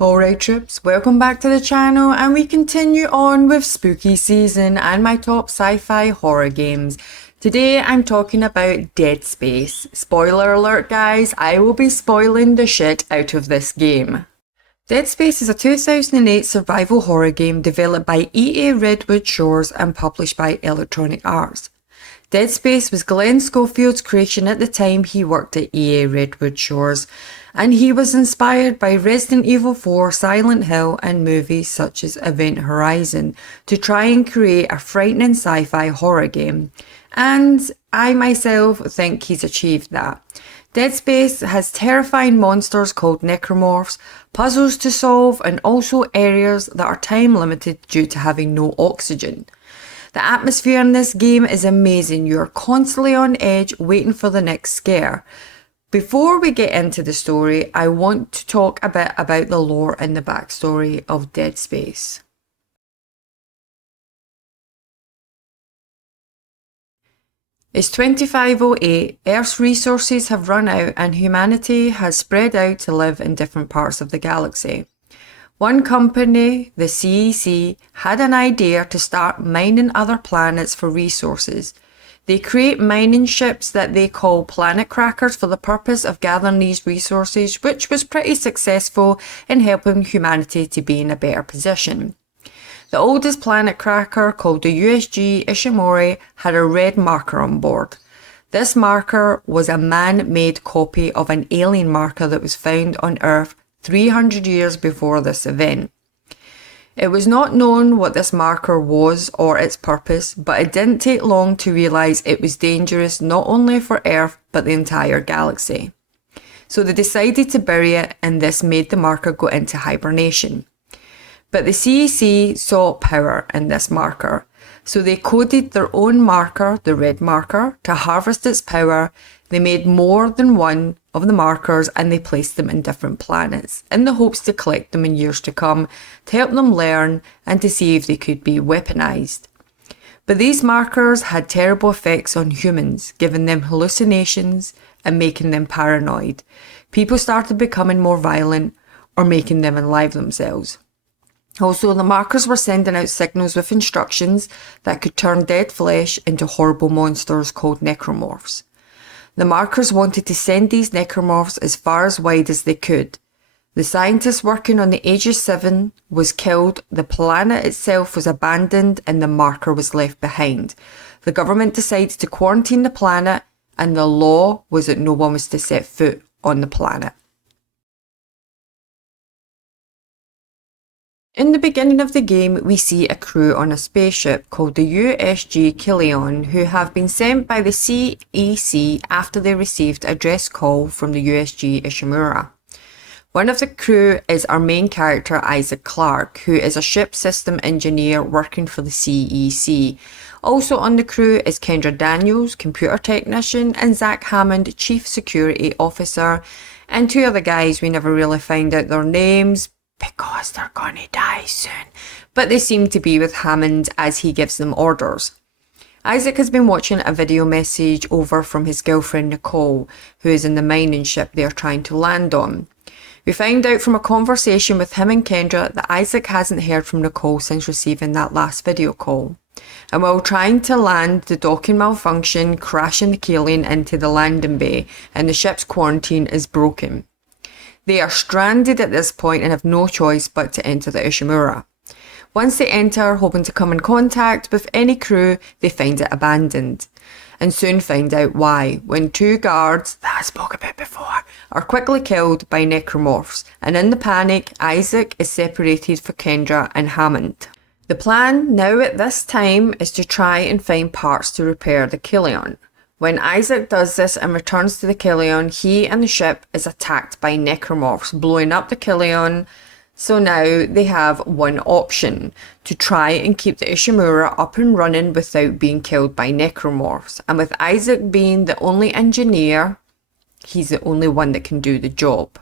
Alright troops, welcome back to the channel and we continue on with spooky season and my top sci-fi horror games. Today I'm talking about Dead Space. Spoiler alert guys, I will be spoiling the shit out of this game. Dead Space is a 2008 survival horror game developed by EA Redwood Shores and published by Electronic Arts. Dead Space was Glenn Schofield's creation at the time he worked at EA Redwood Shores, and he was inspired by Resident Evil 4, Silent Hill and movies such as Event Horizon to try and create a frightening sci-fi horror game. And I myself think he's achieved that. Dead Space has terrifying monsters called necromorphs, puzzles to solve and also areas that are time limited due to having no oxygen. The atmosphere in this game is amazing. You're constantly on edge waiting for the next scare. Before we get into the story, I want to talk a bit about the lore and the backstory of Dead Space. It's 2508, Earth's resources have run out and humanity has spread out to live in different parts of the galaxy. One company, the CEC, had an idea to start mining other planets for resources. They create mining ships that they call planet crackers for the purpose of gathering these resources, which was pretty successful in helping humanity to be in a better position. The oldest planet cracker, called the USG Ishimori, had a red marker on board. This marker was a man-made copy of an alien marker that was found on Earth 300 years before this event. It was not known what this marker was or its purpose, but it didn't take long to realise it was dangerous not only for Earth but the entire galaxy. So they decided to bury it, and this made the marker go into hibernation. But the CEC saw power in this marker, so they coded their own marker, the red marker, to harvest its power. They made more than one of the markers and they placed them in different planets in the hopes to collect them in years to come, to help them learn and to see if they could be weaponized. But these markers had terrible effects on humans, giving them hallucinations and making them paranoid. People started becoming more violent or making them unalive themselves. Also, the markers were sending out signals with instructions that could turn dead flesh into horrible monsters called necromorphs. The markers wanted to send these necromorphs as far as wide as they could. The scientist working on the Aegis 7 was killed, the planet itself was abandoned and the marker was left behind. The government decided to quarantine the planet and the law was that no one was to set foot on the planet. In the beginning of the game, we see a crew on a spaceship called the USG Kilion, who have been sent by the CEC after they received a dress call from the USG Ishimura. One of the crew is our main character, Isaac Clarke, who is a ship system engineer working for the CEC. Also on the crew is Kendra Daniels, computer technician, and Zach Hammond, chief security officer, and two other guys we never really find out their names, because they're gonna die soon, but they seem to be with Hammond as he gives them orders. Isaac has been watching a video message over from his girlfriend Nicole, who is in the mining ship they're trying to land on. We find out from a conversation with him and Kendra that Isaac hasn't heard from Nicole since receiving that last video call. And while trying to land, the docking malfunction, crashing the Kilion into the landing bay, and the ship's quarantine is broken. They are stranded at this point and have no choice but to enter the Ishimura. Once they enter, hoping to come in contact with any crew, they find it abandoned. And soon find out why, when two guards, that I spoke about before, are quickly killed by necromorphs, and in the panic, Isaac is separated from Kendra and Hammond. The plan now at this time is to try and find parts to repair the Kilion. When Isaac does this and returns to the Kilion, he and the ship is attacked by necromorphs, blowing up the Kilion. So now they have one option, to try and keep the Ishimura up and running without being killed by necromorphs. And with Isaac being the only engineer, he's the only one that can do the job.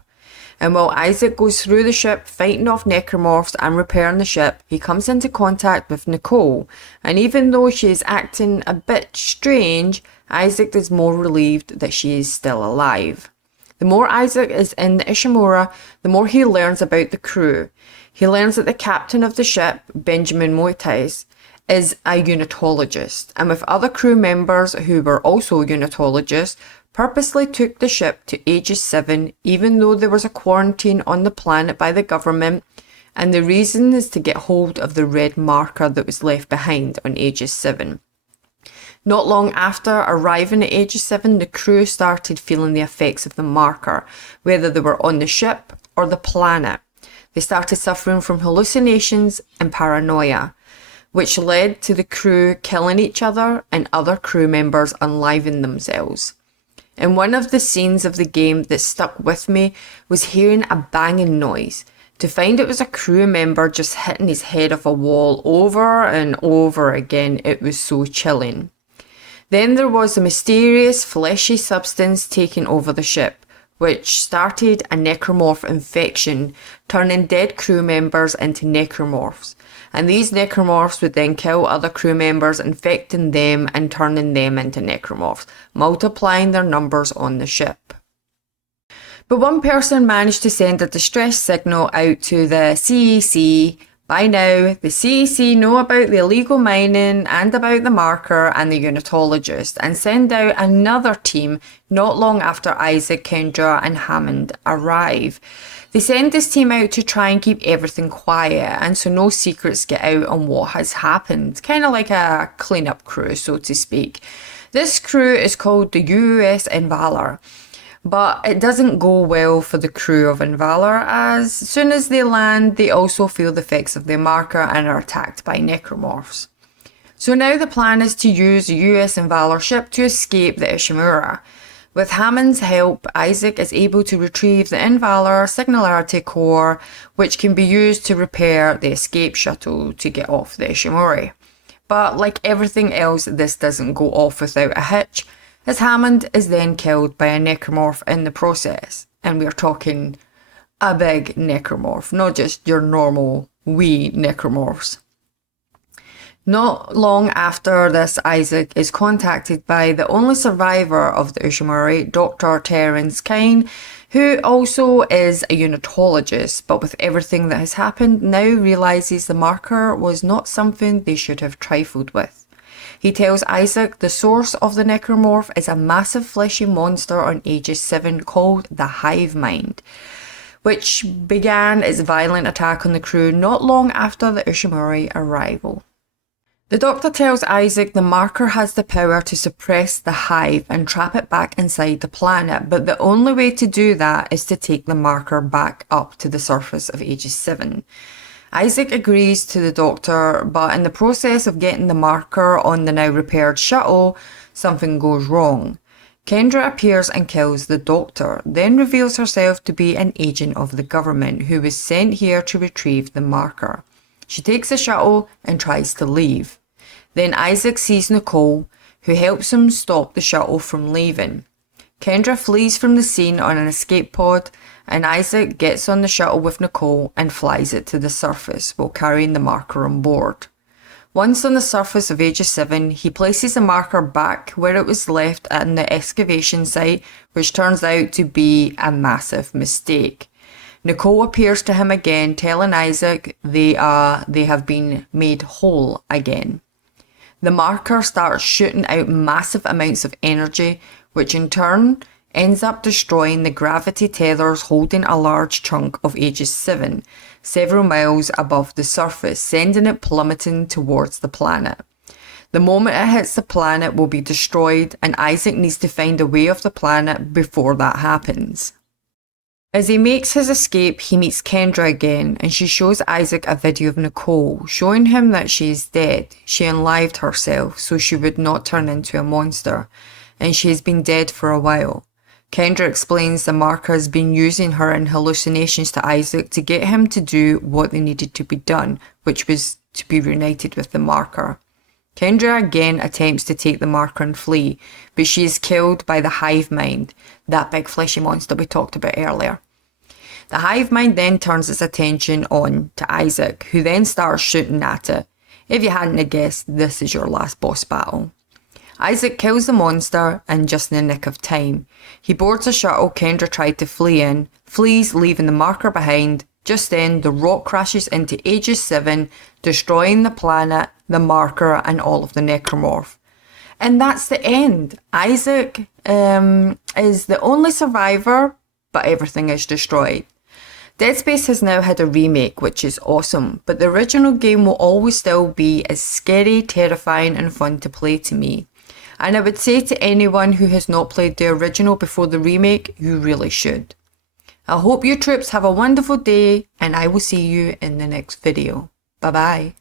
And while Isaac goes through the ship fighting off necromorphs and repairing the ship, he comes into contact with Nicole. And even though she is acting a bit strange, Isaac is more relieved that she is still alive. The more Isaac is in the Ishimura, the more he learns about the crew. He learns that the captain of the ship, Benjamin Moites, is a unitologist, and with other crew members who were also unitologists, purposely took the ship to Aegis 7 even though there was a quarantine on the planet by the government, and the reason is to get hold of the red marker that was left behind on Aegis 7. Not long after arriving at Aegis 7, the crew started feeling the effects of the marker, whether they were on the ship or the planet. They started suffering from hallucinations and paranoia, which led to the crew killing each other and other crew members unaliving themselves. And one of the scenes of the game that stuck with me was hearing a banging noise. To find it was a crew member just hitting his head off a wall over and over again, it was so chilling. Then there was a mysterious fleshy substance taking over the ship, which started a necromorph infection, turning dead crew members into necromorphs. And these necromorphs would then kill other crew members, infecting them and turning them into necromorphs, multiplying their numbers on the ship. But one person managed to send a distress signal out to the CEC. By now, the CEC know about the illegal mining and about the marker and the unitologist, and send out another team not long after Isaac, Kendra and Hammond arrive. They send this team out to try and keep everything quiet, and so no secrets get out on what has happened, kind of like a clean-up crew, so to speak. This crew is called the US Invalor. But it doesn't go well for the crew of Invalor, as soon as they land, they also feel the effects of the marker and are attacked by necromorphs. So now the plan is to use the US Invalor ship to escape the Ishimura. With Hammond's help, Isaac is able to retrieve the Invalor Singularity Core, which can be used to repair the escape shuttle to get off the Ishimura. But like everything else, this doesn't go off without a hitch, as Hammond is then killed by a necromorph in the process. And we're talking a big necromorph, not just your normal wee necromorphs. Not long after this, Isaac is contacted by the only survivor of the Ishimura, Dr. Terence Kyne, who also is a unitologist, but with everything that has happened, now realises the marker was not something they should have trifled with. He tells Isaac the source of the necromorph is a massive fleshy monster on Aegis 7 called the Hive Mind, which began its violent attack on the crew not long after the Ishimura arrival. The Doctor tells Isaac the marker has the power to suppress the hive and trap it back inside the planet, but the only way to do that is to take the marker back up to the surface of Aegis 7. Isaac agrees to the Doctor, but in the process of getting the marker on the now repaired shuttle, something goes wrong. Kendra appears and kills the Doctor, then reveals herself to be an agent of the government who was sent here to retrieve the marker. She takes the shuttle and tries to leave. Then Isaac sees Nicole, who helps him stop the shuttle from leaving. Kendra flees from the scene on an escape pod, and Isaac gets on the shuttle with Nicole and flies it to the surface while carrying the marker on board. Once on the surface of Aegis 7, he places the marker back where it was left at the excavation site, which turns out to be a massive mistake. Nicole appears to him again, telling Isaac they have been made whole again. The marker starts shooting out massive amounts of energy, which in turn ends up destroying the gravity tethers holding a large chunk of Aegis 7, several miles above the surface, sending it plummeting towards the planet. The moment it hits the planet will be destroyed, and Isaac needs to find a way off the planet before that happens. As he makes his escape, he meets Kendra again, and she shows Isaac a video of Nicole, showing him that she is dead. She unlived herself so she would not turn into a monster, and she has been dead for a while. Kendra explains the marker has been using her in hallucinations to Isaac to get him to do what they needed to be done, which was to be reunited with the marker. Kendra again attempts to take the marker and flee, but she is killed by the Hive Mind, that big fleshy monster we talked about earlier. The Hive Mind then turns its attention on to Isaac, who then starts shooting at it. If you hadn't guessed, this is your last boss battle. Isaac kills the monster in just in the nick of time. He boards a shuttle Kendra tried to flee in, flees, leaving the marker behind. Just then, the rock crashes into Aegis 7, destroying the planet, the marker, and all of the necromorph. And that's the end. Isaac is the only survivor, but everything is destroyed. Dead Space has now had a remake, which is awesome, but the original game will always still be as scary, terrifying, and fun to play to me. And I would say to anyone who has not played the original before the remake, you really should. I hope you troops have a wonderful day, and I will see you in the next video. Bye bye.